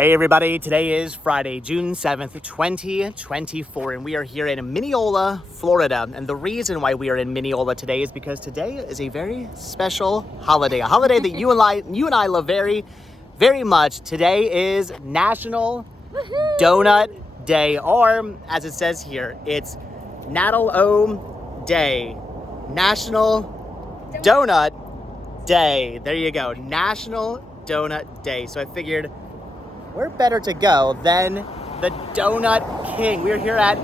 Hey everybody, today is Friday, June 7th, 2024, and we are here in Minneola, Florida. And the reason why we are in Minneola today is because today is a very special holiday, a holiday that you and I love very, very much. Today is National Donut Day, or as it says here, it's Natal O Day, National Donut Day. There you go, National Donut Day. So I figured, where better to go than the Donut King? We are here at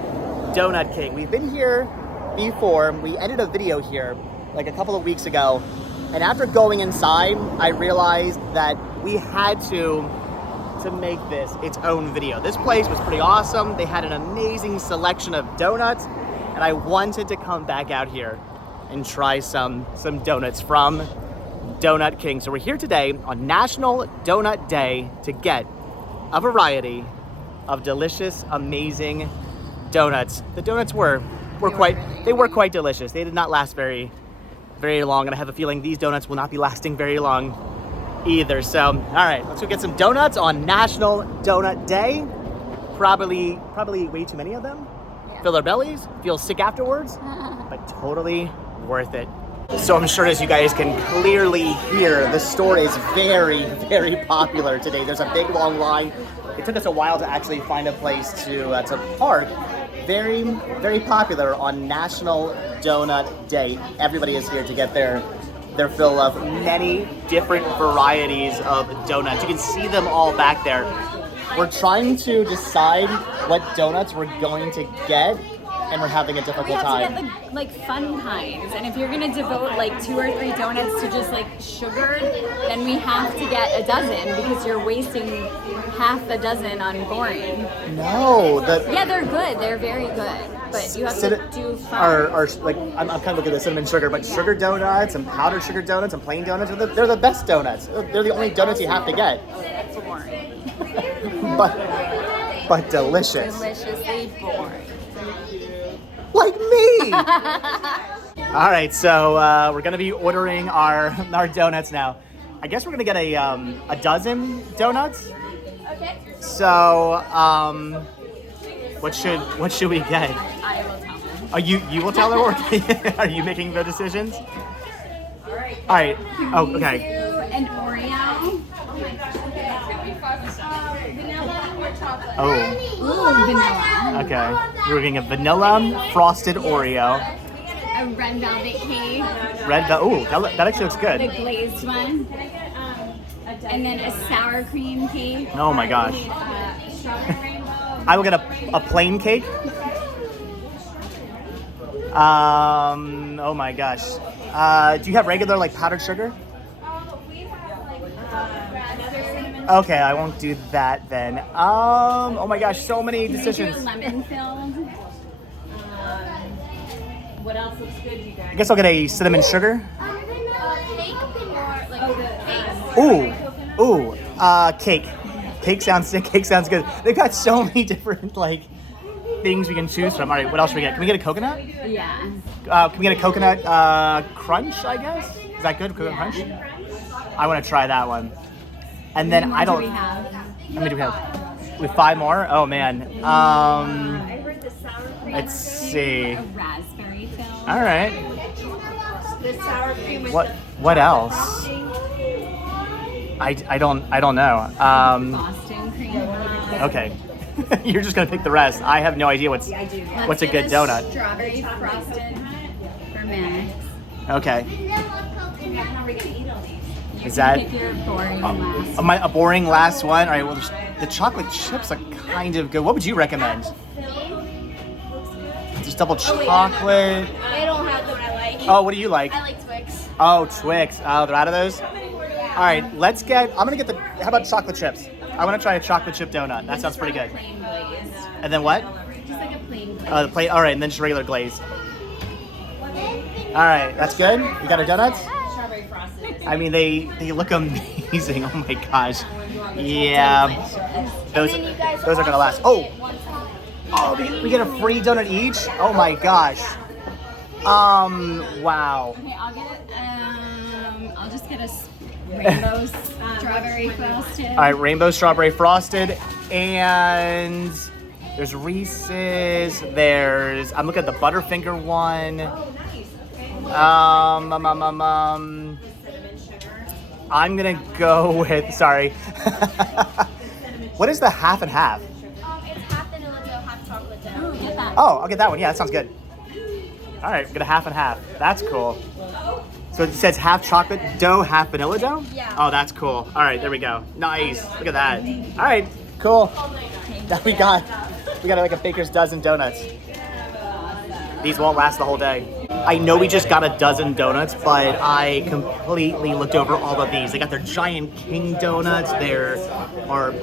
Donut King. We've been here before. We edited a video here like a couple of weeks ago. And after going inside, I realized that we had to make this its own video. This place was pretty awesome. They had an amazing selection of donuts. And I wanted to come back out here and try some donuts from Donut King. So we're here today on National Donut Day to get a variety of delicious, amazing donuts. The donuts were quite delicious. They did not last very long, and I have a feeling these donuts will not be lasting very long either. So, all right, let's go get some donuts on National Donut Day. Probably way too many of them. Yeah. Fill our bellies, feel sick afterwards, but totally worth it. So I'm sure, as you guys can clearly hear, the store is very, very popular today. There's a big long line. It took us a while to actually find a place to park. Very, very popular on National Donut Day. Everybody is here to get their fill of many different varieties of donuts. You can see them all back there. We're trying to decide what donuts we're going to get, and we're having a difficult time. We have to get the fun kinds, and if you're gonna devote 2 or 3 donuts to just sugar, then we have to get a dozen because you're wasting half the dozen on boring. No, yeah, they're good. They're very good, but you have to do fun. I'm kind of looking at the cinnamon sugar, but sugar donuts and powdered sugar donuts and plain donuts they're the best donuts. They're the only donuts you have to get. Oh, that's boring. but delicious. Deliciously boring. Like me! All right, so we're gonna be ordering our donuts now. I guess we're gonna get a dozen donuts. Okay. So, what should we get? I will tell them. Oh, you will tell her, or are you making the decisions? All right. All right. Oh, okay. An Oreo. Vanilla or chocolate? Oh. Ooh, vanilla. Okay. We're getting a vanilla frosted Oreo. A red velvet cake. Ooh, that actually looks good. The glazed one. And then a sour cream cake. Oh my gosh. Strawberry rainbow. I will get a plain cake. Oh my gosh. Do you have regular powdered sugar? Okay, I won't do that then. Oh my gosh, so many decisions. Lemon filled. What else looks good, you guys? I guess I'll get a cinnamon sugar. Cake. Cake sounds good. They've got so many different things we can choose from. All right, what else should we get? Can we get a coconut? Yeah. Can we get a coconut crunch, I guess? Is that good? Coconut crunch? I want to try that one. And then How many do we have? We have 5 more? Oh man. Let's see. A raspberry fill. All right. The sour cream. What else? I don't know. Boston cream. Okay. You're just gonna pick the rest. I have no idea what's a good donut. Strawberry frosted for Max. Okay. How are we gonna eat all these? Is that pick your boring last? A boring last one? All right. Well, the chocolate chips are kind of good. What would you recommend? Just double chocolate. I don't have what I like. Oh, what do you like? I like Twix. Oh, Twix. Oh, they're out of those? All right, how about chocolate chips? I want to try a chocolate chip donut. That sounds pretty good. Plain glazed. And then what? Just like a plain The all right, and then just regular glaze. All right, that's good. You got our donuts? strawberry frosted. I mean, they look amazing. Oh my gosh. Yeah. Those are gonna last. Oh, we get a free donut each? Oh my gosh. Wow. Okay, I'll just get a Rainbow strawberry frosted. All right, rainbow strawberry frosted, and there's Reese's. There's, I'm looking at the Butterfinger one. I'm gonna go with, sorry. What is the half and half? It's half vanilla dough, half chocolate dough. Ooh, get that. Oh, I'll get that one. Yeah, that sounds good. All right, get a half and half. That's cool. So it says half chocolate dough, half vanilla dough? Yeah. Oh, that's cool. All right, there we go. Nice. Look at that. All right, cool. Now we got like a baker's dozen donuts. These won't last the whole day. I know we just got a dozen donuts, but I completely looked over all of these. They got their giant king donuts, there are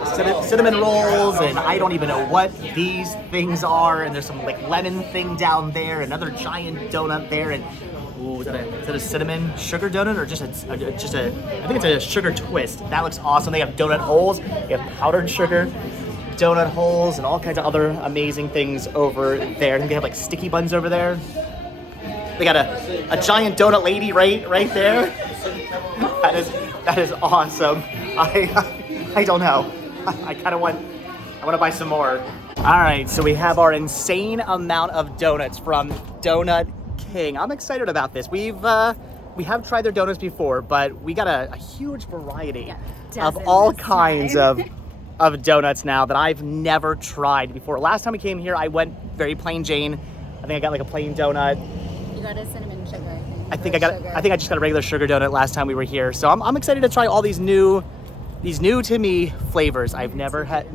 cinnamon rolls, and I don't even know what these things are. And there's some like lemon thing down there, another giant donut there, and ooh, is that a cinnamon sugar donut or just a? I think it's a sugar twist. That looks awesome. They have donut holes, they have powdered sugar donut holes, and all kinds of other amazing things over there. I think they have like sticky buns over there. They got a giant donut lady right there. That is awesome. I don't know. I want to buy some more. All right, so we have our insane amount of donuts from Donut King. I'm excited about this. We have tried their donuts before, but we got a huge variety of all kinds of donuts now that I've never tried before. Last time we came here, I went very plain Jane. I think I got like a plain donut. You got a cinnamon sugar, I think I just got a regular sugar donut last time we were here. So I'm excited to try all these new to me flavors I've never had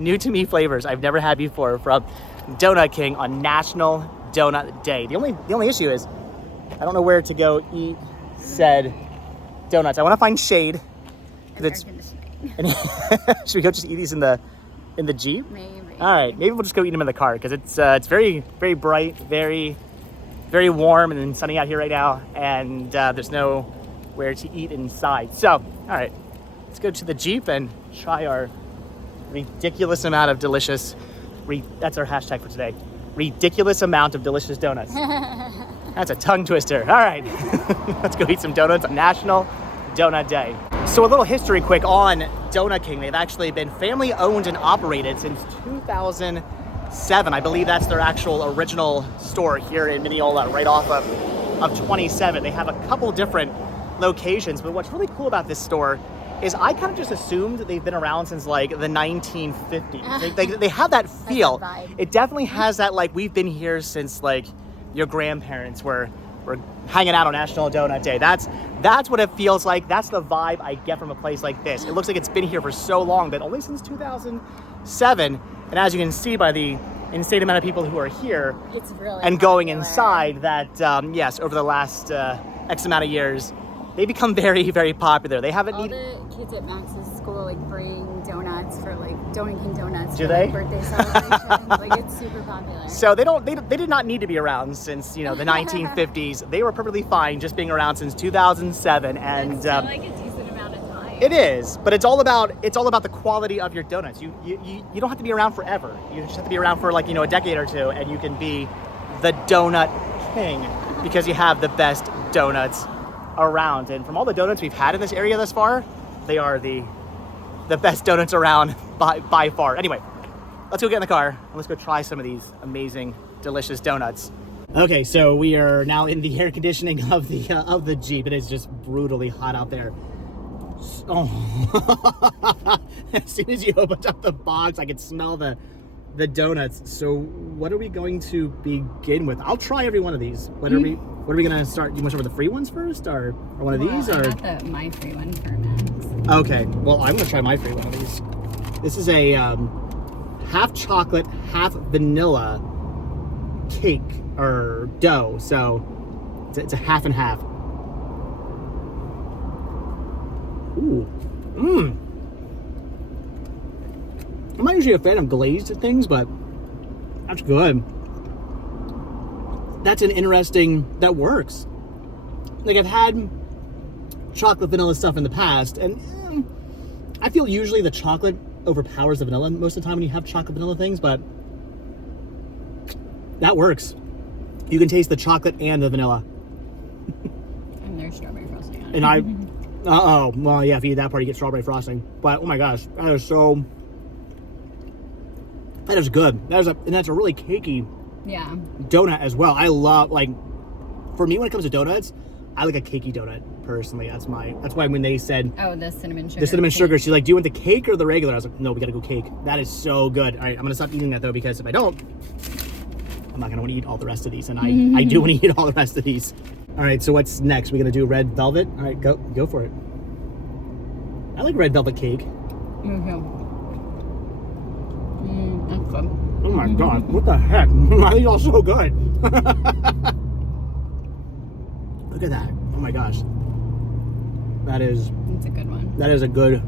before from Donut King on National Donut Day. The only issue is I don't know where to go eat said donuts. I want to find shade because it's. Should we go just eat these in the Jeep? Maybe. All right, maybe we'll just go eat them in the car because it's very bright, very warm and sunny out here right now, and there's nowhere to eat inside. So, all right, let's go to the Jeep and try our ridiculous amount of delicious. That's our hashtag for today. Ridiculous amount of delicious donuts. That's a tongue twister. All right, let's go eat some donuts on National Donut Day. So a little history quick on Donut King. They've actually been family owned and operated since 2007. I believe that's their actual original store here in Minneola, right off of 27. They have a couple different locations, but what's really cool about this store is I kind of just assumed that they've been around since like the 1950s. They have that feel. It definitely has that, like, we've been here since like your grandparents were hanging out on National Donut Day. That's what it feels like. That's the vibe I get from a place like this. It looks like it's been here for so long, but only since 2007. And as you can see by the insane amount of people who are here It's really and going popular. inside, that yes, over the last X amount of years, they become very, very popular. They haven't All needed. the kids at Max's school like bring donuts for like Donut King donuts. Do for, they? Like, birthday celebrations. Like it's super popular. So they did not need to be around since the 1950s. They were perfectly fine just being around since 2007, and It's still like a decent amount of time. it is. But it's all about the quality of your donuts. You don't have to be around forever. You just have to be around for like a decade or two, and you can be the Donut King because you have the best donuts around. And from all the donuts we've had in this area thus far, they are the best donuts around by far. Anyway, let's go get in the car and let's go try some of these amazing, delicious donuts. Okay, so we are now in the air conditioning of the Jeep. It is just brutally hot out there. Oh, as soon as you opened up the box, I could smell the donuts. So what are we going to begin with? I'll try every one of these. What are we gonna start? Do you want to start with the free ones first, or one of these, or? I got my free one for Max. Okay, well, I'm gonna try my free one of these. This is a half chocolate, half vanilla cake or dough. So it's a half and half. Ooh, I'm not usually a fan of glazed things, but that's good. That's an interesting, that works. Like, I've had chocolate vanilla stuff in the past, and I feel usually the chocolate overpowers the vanilla most of the time when you have chocolate vanilla things, but that works. You can taste the chocolate and the vanilla. And there's strawberry frosting on it. And Uh-oh. Well, yeah, if you eat that part, you get strawberry frosting. But, oh my gosh, that is so... That is good. And that's a really cakey donut as well. I love, like, for me, when it comes to donuts, I like a cakey donut, personally. That's why when they said... Oh, the cinnamon sugar. The cinnamon sugar. She's like, do you want the cake or the regular? I was like, no, we gotta go cake. That is so good. All right, I'm gonna stop eating that, though, because if I don't, I'm not gonna want to eat all the rest of these. And I do want to eat all the rest of these. All right, so what's next? We're gonna do red velvet? All right, go for it. I like red velvet cake. That's good. Oh my god, what the heck? Why are these all so good? Look at that. Oh my gosh. It's a good one. That is a good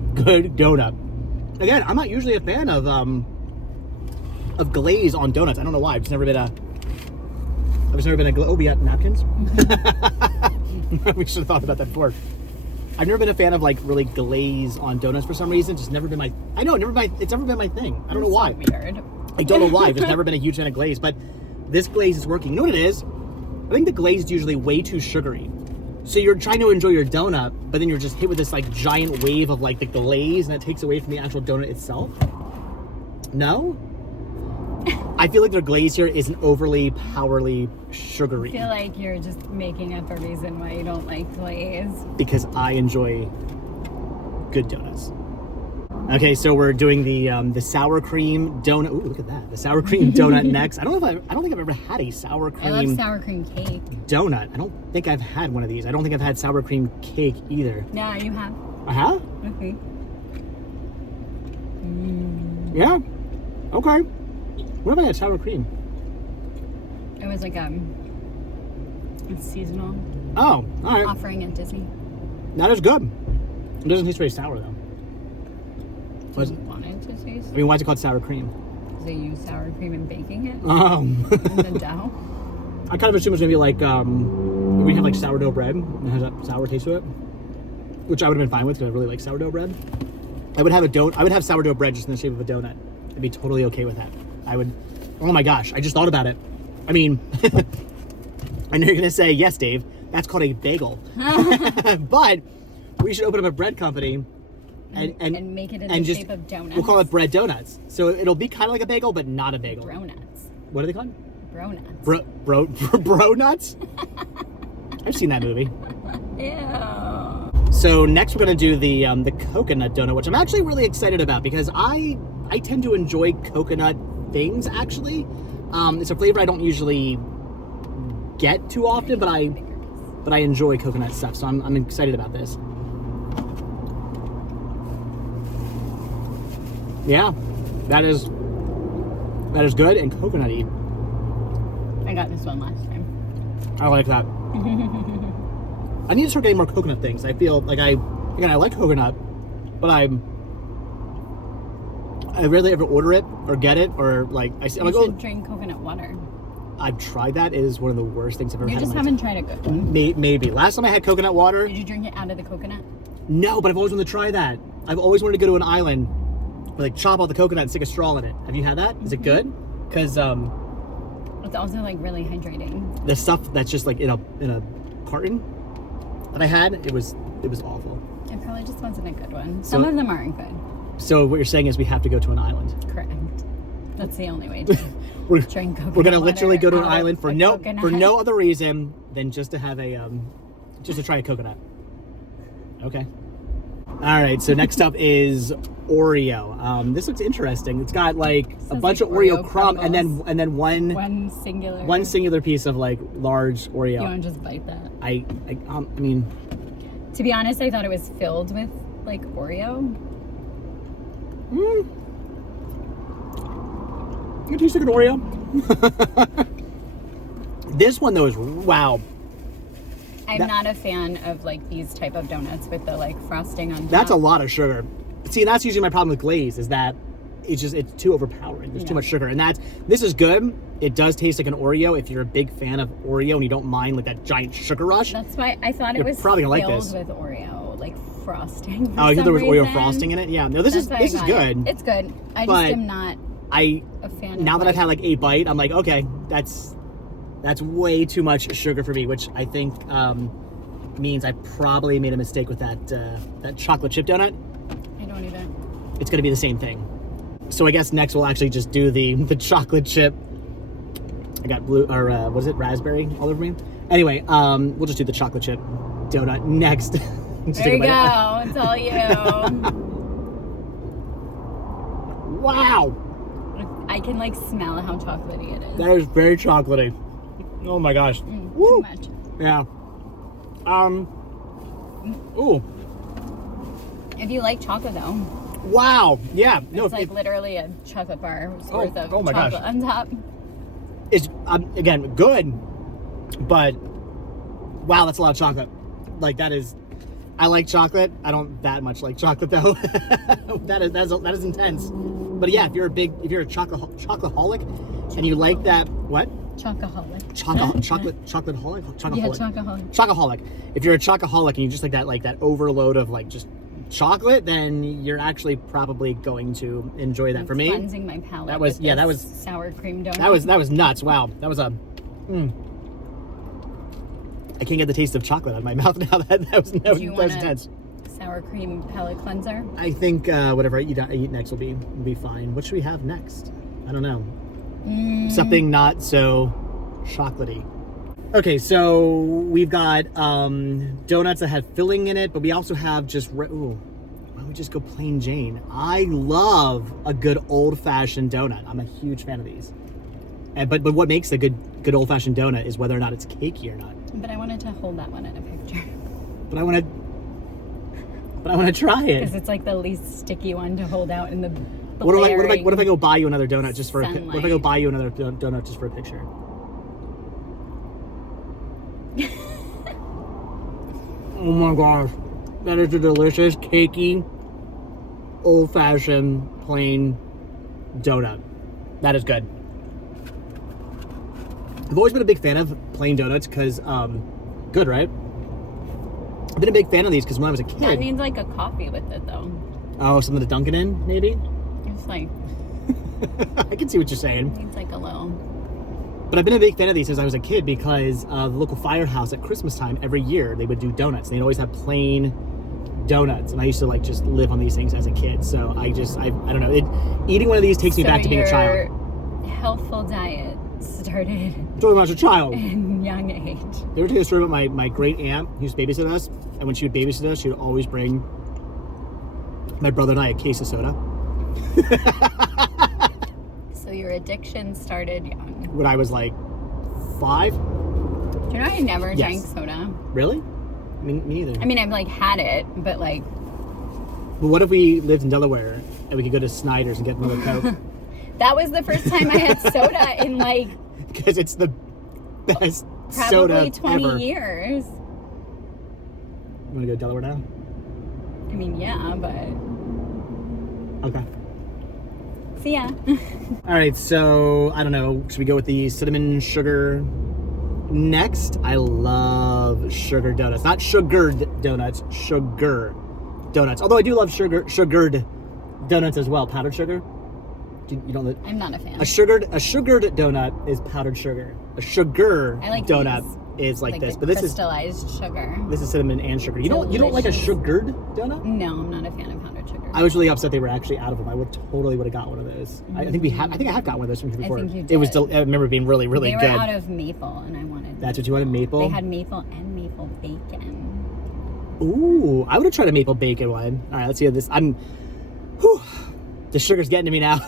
donut. Again, I'm not usually a fan of glaze on donuts. I don't know why. I've just never been a oh, we got napkins? We should have thought about that before. I've never been a fan of like really glaze on donuts for some reason. Just never been my. I know, it's never been my thing. I don't know why. Weird. I don't know why. I've just never been a huge fan of glaze, but this glaze is working. You know what it is? I think the glaze is usually way too sugary. So you're trying to enjoy your donut, but then you're just hit with this like giant wave of like the glaze, and it takes away from the actual donut itself. No? I feel like their glaze here isn't overly powerly sugary. I feel like you're just making up a reason why you don't like glaze. Because I enjoy good donuts. Okay, so we're doing the sour cream donut. Ooh, look at that! The sour cream donut next. I don't think I've ever had a sour cream. I love sour cream cake. Donut. I don't think I've had one of these. I don't think I've had sour cream cake either. No, you have. I have? Okay. Yeah. Okay. What have I had sour cream? It was like a seasonal Oh, all right. offering at Disney. That is good. It doesn't taste very sour though. Do you want it to taste? I mean, why is it called sour cream? Because they use sour cream in baking it in the dough. I kind of assume it's maybe like we have like sourdough bread and it has that sour taste to it, which I would have been fine with because I really like sourdough bread. I would have sourdough bread just in the shape of a donut. I'd be totally okay with that. I would. Oh my gosh! I just thought about it. I mean, I know you're gonna say yes, Dave. That's called a bagel. But we should open up a bread company and make it in the shape of donuts. We'll call it bread donuts. So it'll be kind of like a bagel, but not a bagel. Bro nuts. What are they called? Bro nuts. Bro nuts? I've seen that movie. Ew. So next we're gonna do the coconut donut, which I'm actually really excited about because I tend to enjoy coconut things actually. It's a flavor I don't usually get too often, but I enjoy coconut stuff, so I'm excited about this. Yeah, that is good and coconutty. I got this one last time. I like that. I need to start getting more coconut things. I feel like I like coconut, but I rarely ever order it or get it or like I'm You like, should drink coconut water. I've tried that. It is one of the worst things I've ever You had. just haven't tried a good one. Maybe. Last time I had coconut water. Did you drink it out of the coconut? No, but I've always wanted to try that. I've always wanted to go to an island, like chop out the coconut and stick a straw in it. Have you had that? Is it good? Because it's also like really hydrating. the stuff that's just like in a carton that I had, it was awful. It probably just wasn't a good one. Some of them aren't good. So what you're saying is we have to go to an island. Correct. That's the only way to drink coconut We're gonna water literally go to an out of island for a no coconut. other reason than just to have just to try a coconut. Okay. All right. So next up is Oreo. This looks interesting. It's got like a bunch of Oreo crumb and then one singular piece of like large Oreo. You want to just bite that? I mean, to be honest, I thought it was filled with like Oreo. It tastes like an Oreo. This one though is wow. I'm not a fan of like these type of donuts with the like frosting on top. That's a lot of sugar. See, that's usually my problem with glaze is that it's too overpowering. There's too much sugar, and this is good. It does taste like an Oreo if you're a big fan of Oreo and you don't mind like that giant sugar rush. That's why I thought it was probably gonna like filled this. with Oreo, like frosting. Oh, you thought there was reason. Oreo frosting in it? Yeah. No, this is good. It's good. I But just am not a fan. Now of that I've had like a bite, I'm like, okay, that's way too much sugar for me, which I think means I probably made a mistake with that chocolate chip donut. I don't either. It's gonna be the same thing. So I guess next we'll actually just do the chocolate chip. I got blue, or what is it, raspberry all over me? Anyway, we'll just do the chocolate chip donut next. There you go. It's all you. Wow. I can like smell how chocolatey it is. That is very chocolatey. Oh my gosh. Too much. Yeah. Ooh. If you like chocolate though, Wow. Yeah. No. it's like literally a chocolate bar worth of oh my gosh. chocolate on top. It's again good, but wow, that's a lot of chocolate. Like that is. I like chocolate. I don't that much like chocolate though. that is intense. But yeah, if you're a chocoholic, and you like that, what? Chocoholic. Chocoholic. Yeah, chocoholic. Chocoholic. If you're a chocoholic and you just like that overload of like just chocolate, then you're actually probably going to enjoy that. For me, cleansing my palate. That was that was sour cream donut. That was nuts. Wow, that was a. I can't get the taste of chocolate out of my mouth now. That was intense. Sour cream palate cleanser. I think whatever I eat next will be fine. What should we have next? I don't know. Something not so chocolatey. Okay, so we've got donuts that have filling in it, but we also have just why don't we just go plain Jane? I love a good old-fashioned donut. I'm a huge fan of these. But what makes a good old-fashioned donut is whether or not it's cakey or not. But I wanted to hold that one in a picture. But I want to try it. Because it's like the least sticky one to hold out in the What if I go buy you another donut just for sunlight. what if I go buy you another donut just for a picture? Oh my gosh, that is a delicious, cakey, old-fashioned, plain donut. That is good. I've always been a big fan of plain donuts because, good, right? I've been a big fan of these because when I was a kid. That needs like a coffee with it though. Oh, something to dunk it in, maybe? It's like. I can see what you're saying. Needs like a little. But I've been a big fan of these since I was a kid because the local firehouse at Christmas time every year they would do donuts. And they'd always have plain donuts, and I used to like just live on these things as a kid. So I don't know. Eating one of these takes me back to being a child. Healthful diet started. Talking about as a child. In young age. They ever tell you a story about my great aunt who used to babysit us, and when she would babysit us, she would always bring my brother and I a case of soda. So your addiction started young. When I was like 5. Do you know I never drank soda? Really? Me neither. I mean, I've like had it, but like. But what if we lived in Delaware and we could go to Snyder's and get another Coke? That was the first time I had soda in like. Because it's the best soda probably 20 ever. years. You want to go to Delaware now? I mean, yeah, but. Okay. See ya. All right, so I don't know. Should we go with the cinnamon sugar next? I love sugar donuts. Not sugared donuts, sugar donuts. Although I do love sugared donuts as well. Powdered sugar. You don't. I'm not a fan. A sugared donut is powdered sugar. A sugar donut is like this, but this is crystallized sugar. This is cinnamon and sugar. You don't like a sugared donut? No, I'm not a fan of powdered sugar. I was really upset they were actually out of them. I would have got one of those. I think I have got one of those from before. I think you did. It was. I remember being really good. They were out of maple, and I wanted. That's what you wanted, maple. They had maple and maple bacon. Ooh, I would have tried a maple bacon one. All right, let's see this. The sugar's getting to me now.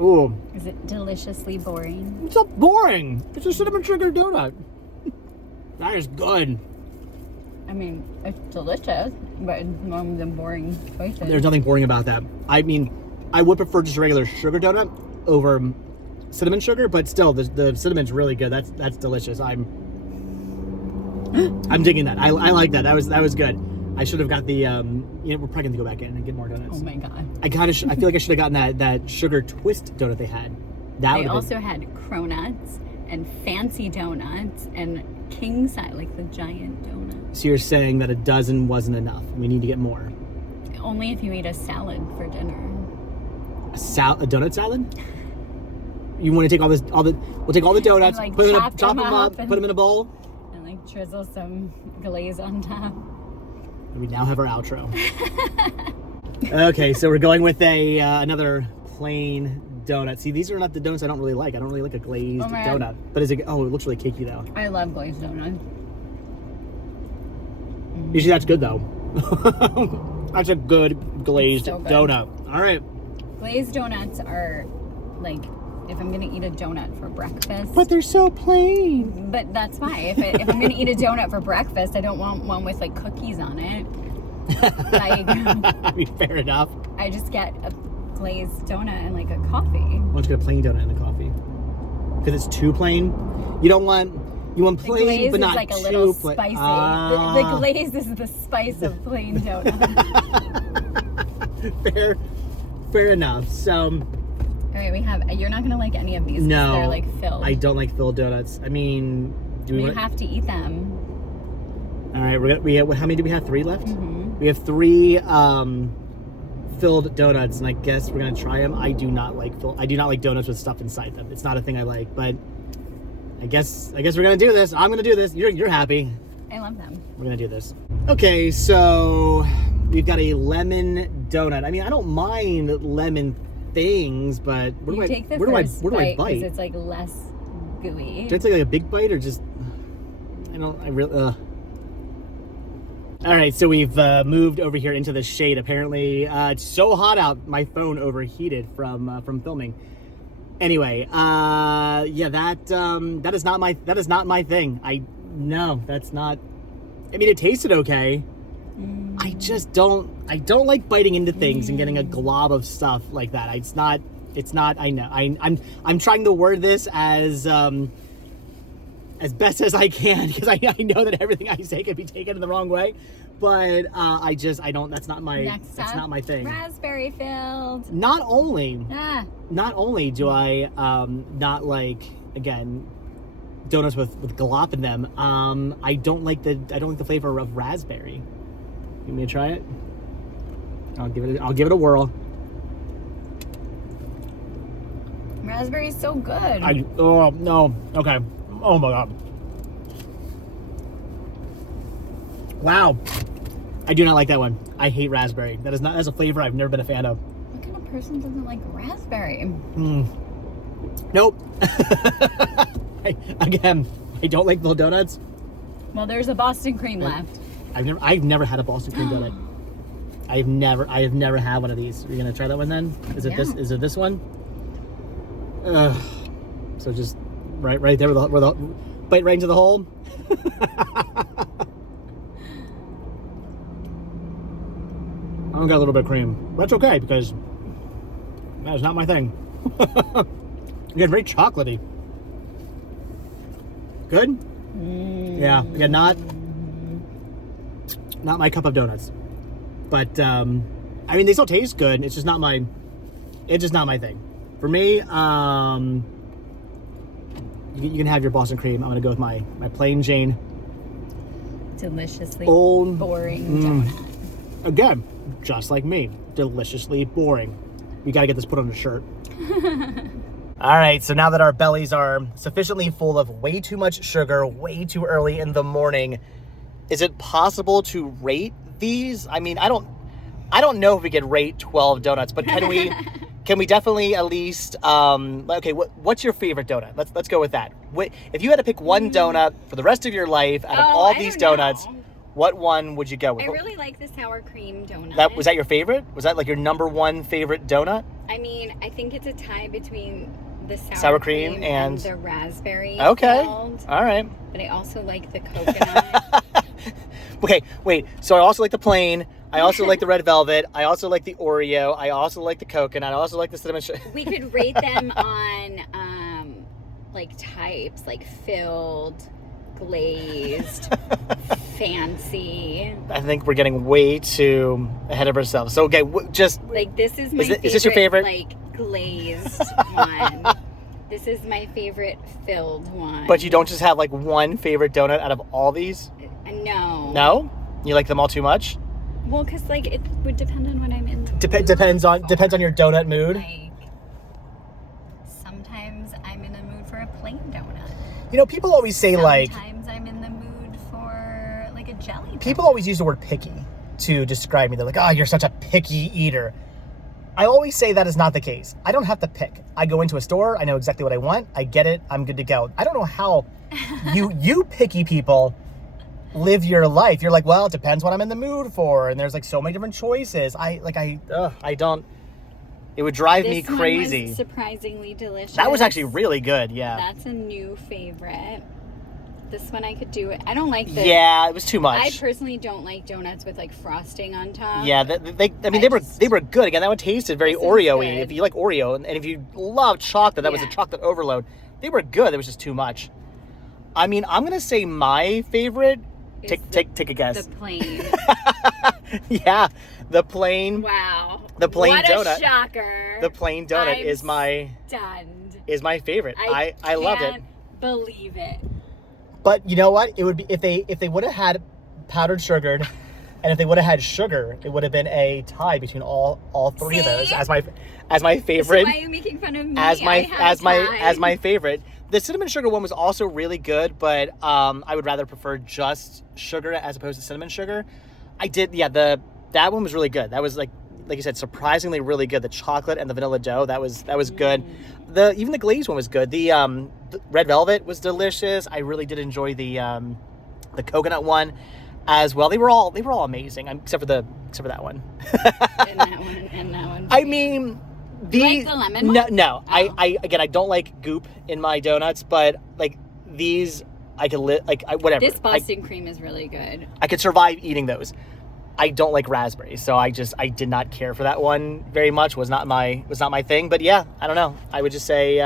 Ooh. Is it deliciously boring? It's not boring. It's a cinnamon sugar donut. That is good. I mean, it's delicious, but it's more than boring choices. There's nothing boring about that. I mean, I would prefer just a regular sugar donut over cinnamon sugar, but still, the cinnamon's really good. That's delicious. I'm digging that. I like that. That was good. I should have got the. We're probably gonna go back in and get more donuts. Oh my god! I feel like I should have gotten that sugar twist donut they had. They also had cronuts and fancy donuts and king size, like the giant donut. So you're saying that a dozen wasn't enough? We need to get more. Only if you eat a salad for dinner. A donut salad? You want to take we'll take all the donuts, And, like, put them chop them up put them in a bowl. And like drizzle some glaze on top. And we now have our outro. Okay, so we're going with another plain donut. See, these are not the donuts I don't really like. I don't really like a glazed donut. But is it? Oh, it looks really cakey though. I love glazed donuts. Usually that's good though. That's a good glazed So good. donut. All right. Glazed donuts are like, if I'm gonna eat a donut for breakfast. But they're so plain. But that's fine. If I'm gonna eat a donut for breakfast, I don't want one with like cookies on it. Like, I mean, fair enough. I just get a glazed donut and like a coffee. Why don't you get a plain donut and a coffee? Because it's too plain. You want The plain, glaze but is not like a too little plain. spicy. The glaze is the spice of plain donut. Fair enough. So, All right, you're not gonna like any of these. 'Cause no, they're like filled. I don't like filled donuts. I mean, You have to eat them. All right, how many do we have? 3 left. Mm-hmm. We have 3 filled donuts, and I guess we're gonna try them. I do not like donuts with stuff inside them. It's not a thing I like, but I guess we're gonna do this. I'm gonna do this. You're happy. I love them. We're gonna do this. Okay, so we've got a lemon donut. I mean, I don't mind lemon things, but where do I bite? Because it's like less gooey. Do I take like a big bite or just? All right, so we've moved over here into the shade. Apparently, it's so hot out. My phone overheated from filming. Anyway, yeah, that is not my thing. That's not. I mean, it tasted okay. I just don't like biting into things and getting a glob of stuff like that. It's not. I know. I'm trying to word this as best as I can, because I know that everything I say can be taken in the wrong way. But I don't. That's not my thing. Raspberry filled. Not only do I not like, again, donuts with glop in them. I don't like the flavor of raspberry. You want me to try it? I'll give it a whirl. Raspberry is so good. Oh no. Okay. Oh my god. Wow. I do not like that one. I hate raspberry. That's a flavor I've never been a fan of. What kind of person doesn't like raspberry? Nope. I don't like little donuts. Well, there's a Boston cream left. I've never had a Boston cream donut. I have never had one of these. Are you gonna try that one then? Is it this one? So just right there where the bite right into the hole. I only got a little bit of cream. That's okay, because that is not my thing. Again, very chocolatey. Good? Yeah. Again, not my cup of donuts. But I mean, they still taste good. It's just not my thing. For me, you can have your Boston cream. I'm gonna go with my plain Jane. Deliciously boring donut. Again, just like me, deliciously boring. We gotta get this put on a shirt. All right, so now that our bellies are sufficiently full of way too much sugar, way too early in the morning, is it possible to rate these? I mean, I don't know if we could rate 12 donuts, but can we? Can we definitely at least? Okay, what's your favorite donut? Let's go with that. If you had to pick one donut for the rest of your life out of all these donuts, what one would you go with? I really like the sour cream donut. Was that your favorite? Was that like your number one favorite donut? I mean, I think it's a tie between the sour cream and the raspberry. Okay, filled, all right. But I also like the coconut. Okay, wait. So I also like the plain. I also like the red velvet. I also like the Oreo. I also like the coconut. I also like the cinnamon. We could rate them on like types, like filled, glazed, fancy. I think we're getting way too ahead of ourselves. So okay, just like this is my favorite. Is this your favorite? Like glazed one. This is my favorite filled one. But you don't just have like one favorite donut out of all these? No. No? You like them all too much? Well, because like it would depend on what I'm in. Depends on your donut mood. Like sometimes You know, people always say like... Sometimes I'm in the mood for like a jelly. People always use the word picky to describe me. They're like, oh, you're such a picky eater. I always say that is not the case. I don't have to pick. I go into a store. I know exactly what I want. I get it. I'm good to go. I don't know how you picky people live your life. You're like, well, it depends what I'm in the mood for. And there's like so many different choices. I don't. It would drive me crazy. One was surprisingly delicious. That was actually really good. Yeah. That's a new favorite. This one I could do it. I don't like the... Yeah, it was too much. I personally don't like donuts with like frosting on top. Yeah, they were good. Again, that one tasted very Oreo-y. If you like Oreo, and if you love chocolate, that was a chocolate overload. They were good. It was just too much. I mean, I'm gonna say my favorite. Take a guess. The plain. Yeah, the plain. Wow. The plain what donut. What a shocker. The plain donut I'm is my stunned. Is my favorite. I loved it. Believe it. But you know what? It would be if they would have had powdered sugared, and if they would have had sugar, it would have been a tie between all three of those as my favorite. So why are you making fun of me? As my favorite. The cinnamon sugar one was also really good, but I would rather prefer just sugar as opposed to cinnamon sugar. That one was really good. That was like you said, surprisingly really good. The chocolate and the vanilla dough, that was good. Even the glazed one was good. The red velvet was delicious. I really did enjoy the coconut one as well. They were all amazing, except for that one. and that one. I mean, like the lemon one? No. Oh. I don't like goop in my donuts, but like these I can whatever. This Boston cream is really good. I could survive eating those. I don't like raspberries, so I did not care for that one very much. Was not my thing. But yeah, I don't know. I would just say,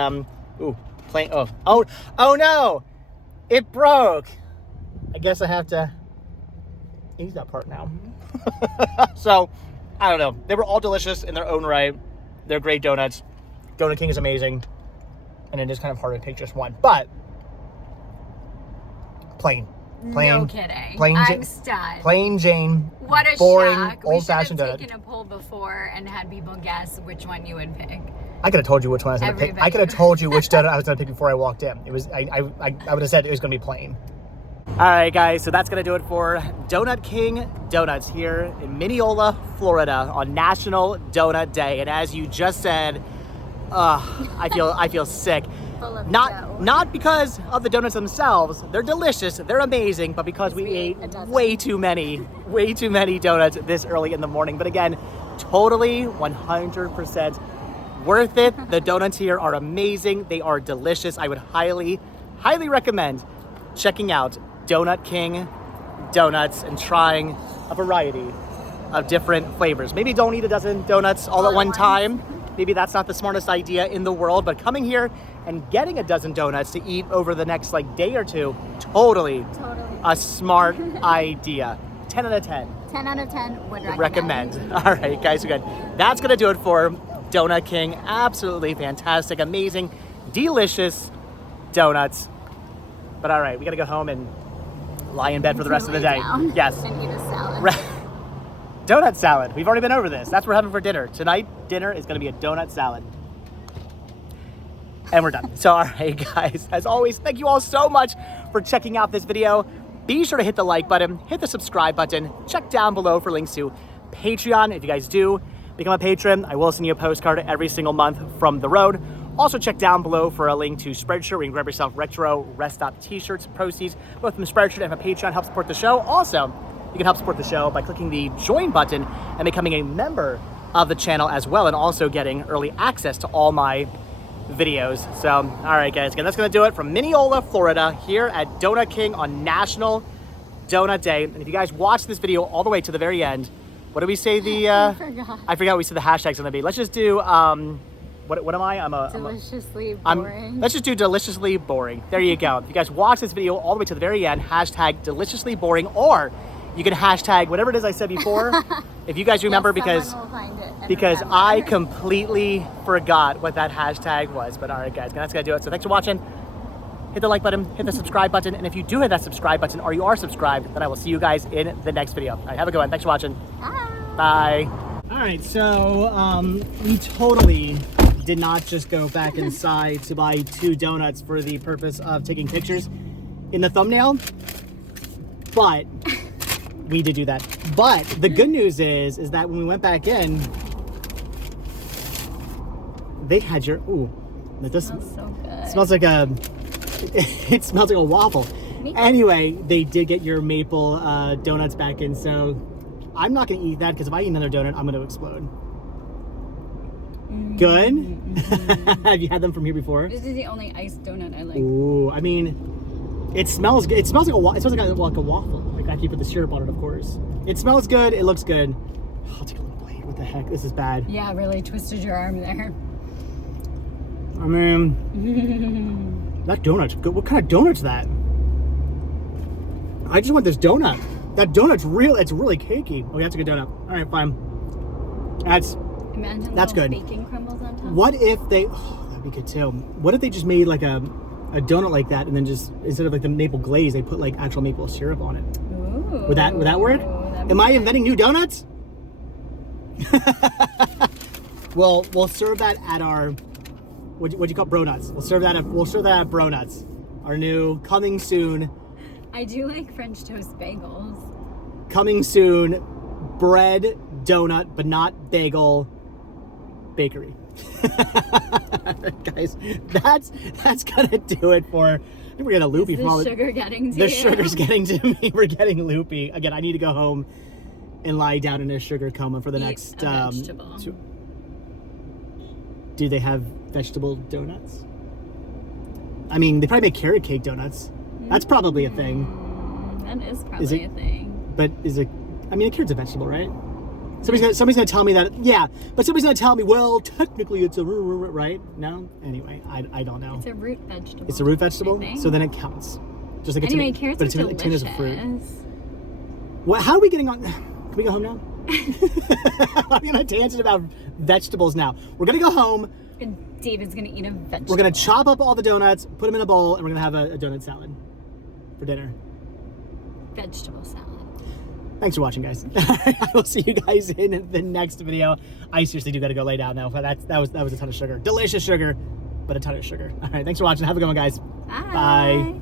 plain. Oh no, it broke. I guess I have to eat that part now. So I don't know. They were all delicious in their own right. They're great donuts. Donut King is amazing, and it is kind of hard to pick just one, but plain. No kidding. I'm stunned. Plain Jane. What a boring, shock. old-fashioned donut. We should have taken a poll before and had people guess which one you would pick. I could have told you which one I was going to pick. I could have told you which donut I was going to pick before I walked in. It was I would have said it was going to be plain. All right, guys. So that's going to do it for Donut King Donuts here in Minneola, Florida on National Donut Day. And as you just said, I feel sick. Not because of the donuts themselves. They're delicious. They're amazing. But because we ate way too many donuts this early in the morning. But again, totally 100% worth it. The donuts here are amazing. They are delicious. I would highly recommend checking out Donut King Donuts and trying a variety of different flavors. Maybe don't eat a dozen donuts all at one time. Maybe that's not the smartest idea in the world, but coming here and getting a dozen donuts to eat over the next day or two, totally a smart idea. 10 out of 10. 10 out of 10 would recommend. All right, guys, good. That's going to do it for Donut King. Absolutely fantastic, amazing, delicious donuts. But all right, we got to go home and lie in bed for the rest of the day. Yes. And eat a salad. Donut salad. We've already been over this. That's what we're having for dinner. Tonight, dinner is going to be a donut salad. And we're done. So, all right, guys, as always, thank you all so much for checking out this video. Be sure to hit the like button, hit the subscribe button, check down below for links to Patreon. If you guys do become a patron, I will send you a postcard every single month from the road. Also, check down below for a link to Spreadshirt where you can grab yourself retro rest stop t-shirts. Proceeds both from Spreadshirt and from Patreon help support the show. Also, you can help support the show by clicking the join button and becoming a member of the channel as well, and also getting early access to all my videos. So, all right, guys, again, that's going to do it from Minneola, Florida, here at Donut King on National Donut Day. And if you guys watch this video all the way to the very end, what do we say I forgot what we said the hashtag's going to be. Let's just do, what am I? Deliciously boring. Let's just do deliciously boring. There you go. If you guys watch this video all the way to the very end, hashtag deliciously boring, or you can hashtag whatever it is I said before. If you guys remember, because I completely forgot what that hashtag was. But all right, guys, that's going to do it. So thanks for watching. Hit the like button, hit the subscribe button. And if you do hit that subscribe button or you are subscribed, then I will see you guys in the next video. All right, have a good one. Thanks for watching. Bye. Bye. All right, so we totally did not just go back inside to buy 2 donuts for the purpose of taking pictures in the thumbnail, but we did do that. But the good news is that when we went back in, they had your, that does Smells so good. smells like a, it smells like a waffle. Maple. Anyway, they did get your maple donuts back in, so I'm not gonna eat that because if I eat another donut, I'm gonna explode. Good? Have you had them from here before? This is the only iced donut I like. Ooh, I mean, it smells good. It smells like a waffle. Like after you put the syrup on it, of course. It smells good. It looks good. Oh, I'll take a little bite. What the heck? This is bad. Yeah, really twisted your arm there. I mean, that donut's good. What kind of donut's that? I just want this donut. That donut's real. It's really cakey. Okay, that's a good donut. All right, fine. Imagine That's little good. bacon crumbles on top. What if they? Oh, that'd be good too. What if they just made like a donut like that, and then just instead of like the maple glaze, they put like actual maple syrup on it? Ooh, Would that work? Am I inventing new donuts? Well, we'll serve that at our what do you call Bronuts? We'll serve that at Bronuts. Our new coming soon. I do like French toast bagels. Coming soon, bread donut, but not bagel bakery. Guys, that's gonna do it for. I think we're getting loopy from all The the sugar getting to the you? sugar's getting to me. We're getting loopy again. I need to go home and lie down in a sugar coma for the Eat next. a vegetable. Do they have vegetable donuts? I mean, they probably make carrot cake donuts. That's probably a thing. That is probably a thing. But is it? I mean, a carrot's a vegetable, right? Somebody's gonna tell me that. Yeah, but somebody's gonna tell me. Well, technically, it's a right? No. Anyway, I don't know. It's a root vegetable. It's a root vegetable, I think. so then it counts. Just like Anyway, a tomato, carrots but are a tomato's delicious. a fruit. What? How are we getting on? Can we go home now? I'm gonna tangent about vegetables now. We're gonna go home. And David's gonna eat a vegetable. We're gonna chop up all the donuts, put them in a bowl, and we're gonna have a donut salad for dinner. Vegetable salad. Thanks for watching, guys. I will see you guys in the next video. I seriously do gotta go lay down now. But that was a ton of sugar. Delicious sugar, but a ton of sugar. All right, thanks for watching. Have a good one, guys. Bye. Bye.